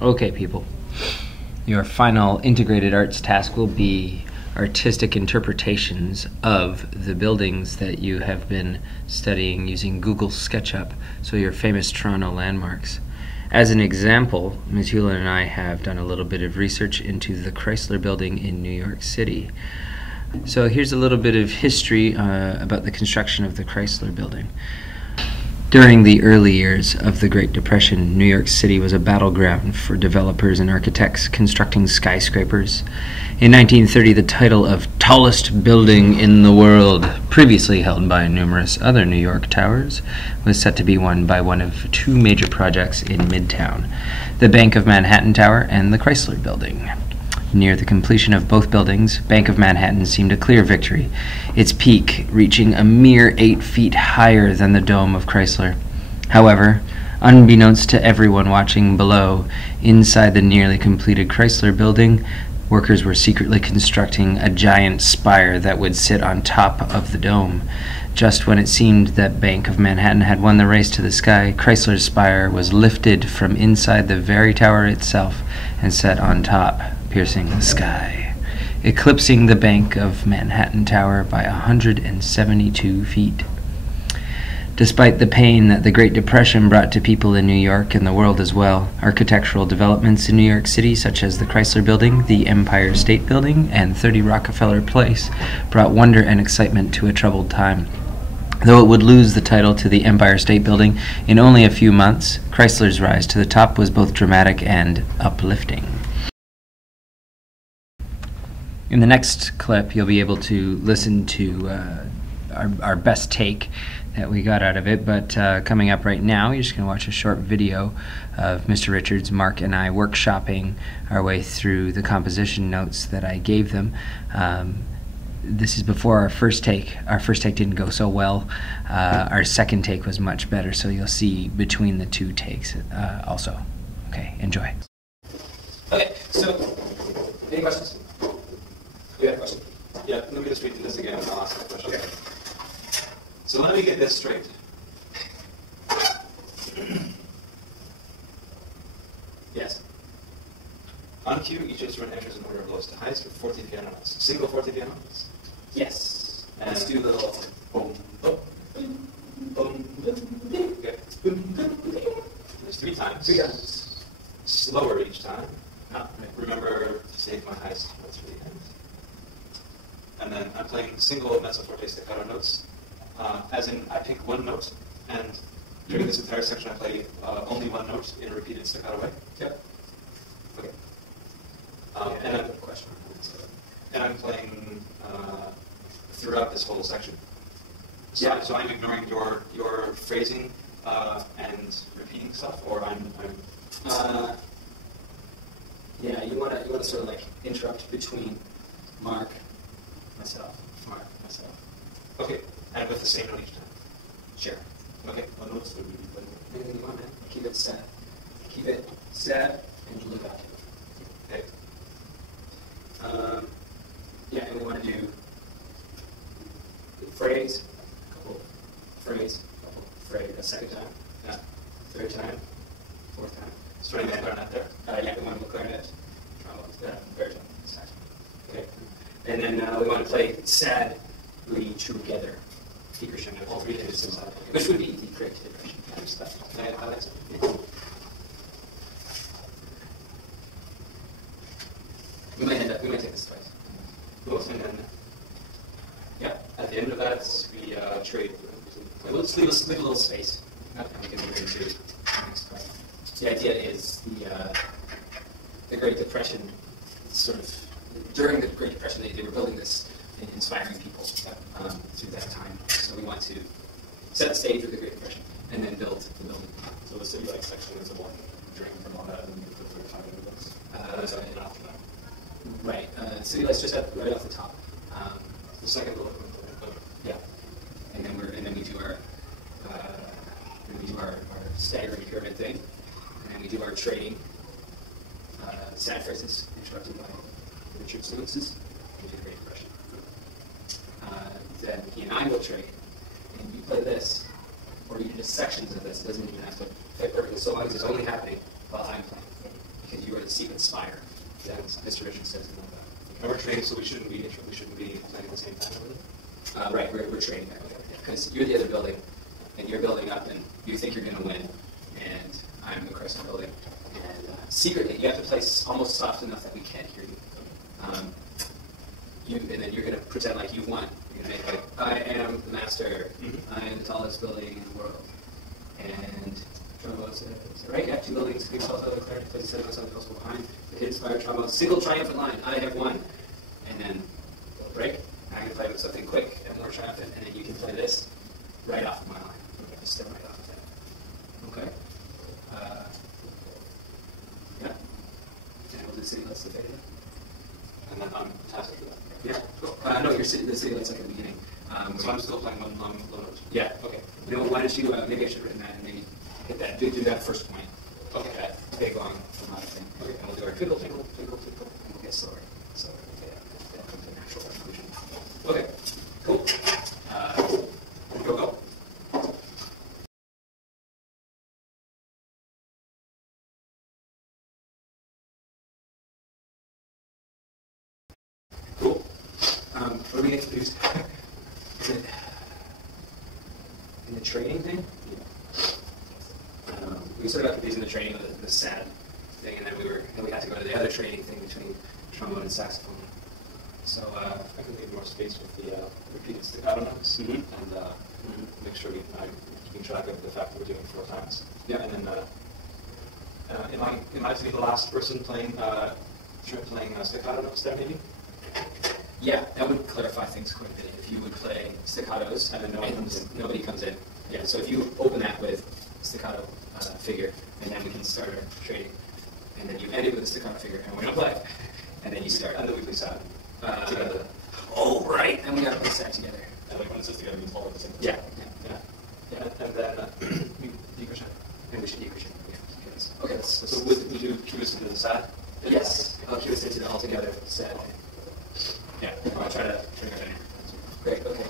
Okay, people. Your final integrated arts task will be artistic interpretations of the buildings that you have been studying using Google SketchUp, so your famous Toronto landmarks. As an example, Ms. Hewlett and I have done a little bit of research into the Chrysler building in New York City. So here's a little bit of history about the construction of the Chrysler building. During the early years of the Great Depression, New York City was a battleground for developers and architects constructing skyscrapers. In 1930, the title of tallest building in the world, previously held by numerous other New York towers, was set to be won by one of two major projects in Midtown, the Bank of Manhattan Tower and the Chrysler Building. Near the completion of both buildings, Bank of Manhattan seemed a clear victory, its peak reaching a mere 8 feet higher than the dome of Chrysler. However, unbeknownst to everyone watching below, inside the nearly completed Chrysler building, workers were secretly constructing a giant spire that would sit on top of the dome. Just when it seemed that Bank of Manhattan had won the race to the sky, Chrysler's spire was lifted from inside the very tower itself and set on top, piercing the sky, eclipsing the Bank of Manhattan Tower by 172 feet. Despite the pain that the Great Depression brought to people in New York and the world as well, architectural developments in New York City, such as the Chrysler Building, the Empire State Building, and 30 Rockefeller Place, brought wonder and excitement to a troubled time. Though it would lose the title to the Empire State Building in only a few months, Chrysler's rise to the top was both dramatic and uplifting. In the next clip, you'll be able to listen to our best take that we got out of it, but coming up right now, you're just going to watch a short video of Mr. Richards, Mark, and I workshopping our way through the composition notes that I gave them. This is before our first take. Our first take didn't go so well. Our second take was much better, so you'll see between the two takes also. Okay, enjoy. Okay, so, any questions? You have a question? Yeah, let me just read this again and I'll ask the question. Okay. So let me get this straight. Yes. On cue, each instrument enters in order of lowest to highest with fortepiano notes. Single fortepiano notes? Yes. And let's do a little boom, boom, boom, boom, boom. Okay. Boom, boom, boom. There's 3 times. 3 times. Slower each time. Remember to save my highest notes for the end. And then I'm playing single mezzo forte staccato notes, as in I pick one note, and during this entire section I play only one note in a repeated staccato way. Yep. Okay. And I'm playing throughout this whole section. So, yeah. So I'm ignoring your phrasing and repeating stuff, or I'm yeah, you want to sort of like interrupt between Mark, myself, Mark, myself. Okay, and with the same note each time. Sure. Okay. What notes would we be playing? Anything you want, man. Keep it sad. Keep it sad and legato. Okay. Yeah, and we want to do phrase, couple, phrase, couple, phrase, a second time, third time, fourth time. Starting with clarinet there? Yeah, we want to play clarinet, third time, sax. Okay. And then we want to play sadly together. Crescendo, all 3 things, which would be the Great Depression kind of stuff. Can I highlight something? We might take this twice. And then, yeah, at the end of that, we trade. Let's leave a little space. And we can move into the next part. The idea is the Great Depression, sort of, during the Great Depression, they were building this, inspiring people through that time. So we want to set the stage with the Great Depression and then build the building. So the city like section is the one during from all that and the third time in the books. Right. City lights just up right off the top. The second bullet. Yeah. And then we do our staggering pyramid thing, and then we do our trading. Sad phrases interrupted by Richard's Lewis's. We do the Great Depression. Then he and I will trade, and you play this, or you do just sections of this. It doesn't even have to fit perfectly, so long as it's only happening while I'm playing. the sequence spire that Mr. Richards says. And we're trading, so we shouldn't be playing at the same time. Right, we're trading that because you're the other building, and you're building up, and you think you're going to win, and I'm the Chrysler building. And secretly, you have to play almost soft enough that we can't hear you. And then you're going to pretend like you've won. You're going to make like, I am the master. I am the tallest building in the world. And trombone says, right, you have two buildings, big salto, clarinet, plays the seven, goes behind, the hidden spire, trombone, single triumphant line, I have won. And then we'll break. I can play with something quick and more triumphant, and then you can play this right off of my line. Just step right off of that. Okay. Yeah. And we'll do city lights the fade. And then I'm tasked with that. Yeah. Cool. No, the city lights like at the beginning. So I'm still playing one long low note. Yeah. Okay. You know, why don't you? Maybe I should have written that and maybe hit that. Do that first point. Okay. That big long thing. Okay. And we'll do our twinkle, twinkle, twinkle, twinkle, and we'll get slower. So that'll come to a natural conclusion. Okay. Cool. Go. Cool. What do we get to do? In the training thing? We sort of got confused in the training of the sad thing, and then we had to go to the other training thing between trombone and saxophone. So I can leave more space with the repeated staccato notes and make sure I'm keeping track of the fact that we're doing 4 times. Yeah. And then am I to be the last person playing staccato notes there, maybe? Yeah, that would clarify things quite a bit. If you would play staccatos and then nobody comes in. Yeah, so if you open that with staccato figure, and then we can start our trading. And then you end it with a staccato figure, and we're going to play. And then you start. And then we play sad. Together. Oh, right. And we got to play sad together. And when it says together, it means all at the same time. Yeah. And then decryption. And we should decryption. Yeah. Okay, so would you cue us into the sad? Yes. I'll cue us into the all together sad. Yeah. I'll try to bring it in. Great. Okay.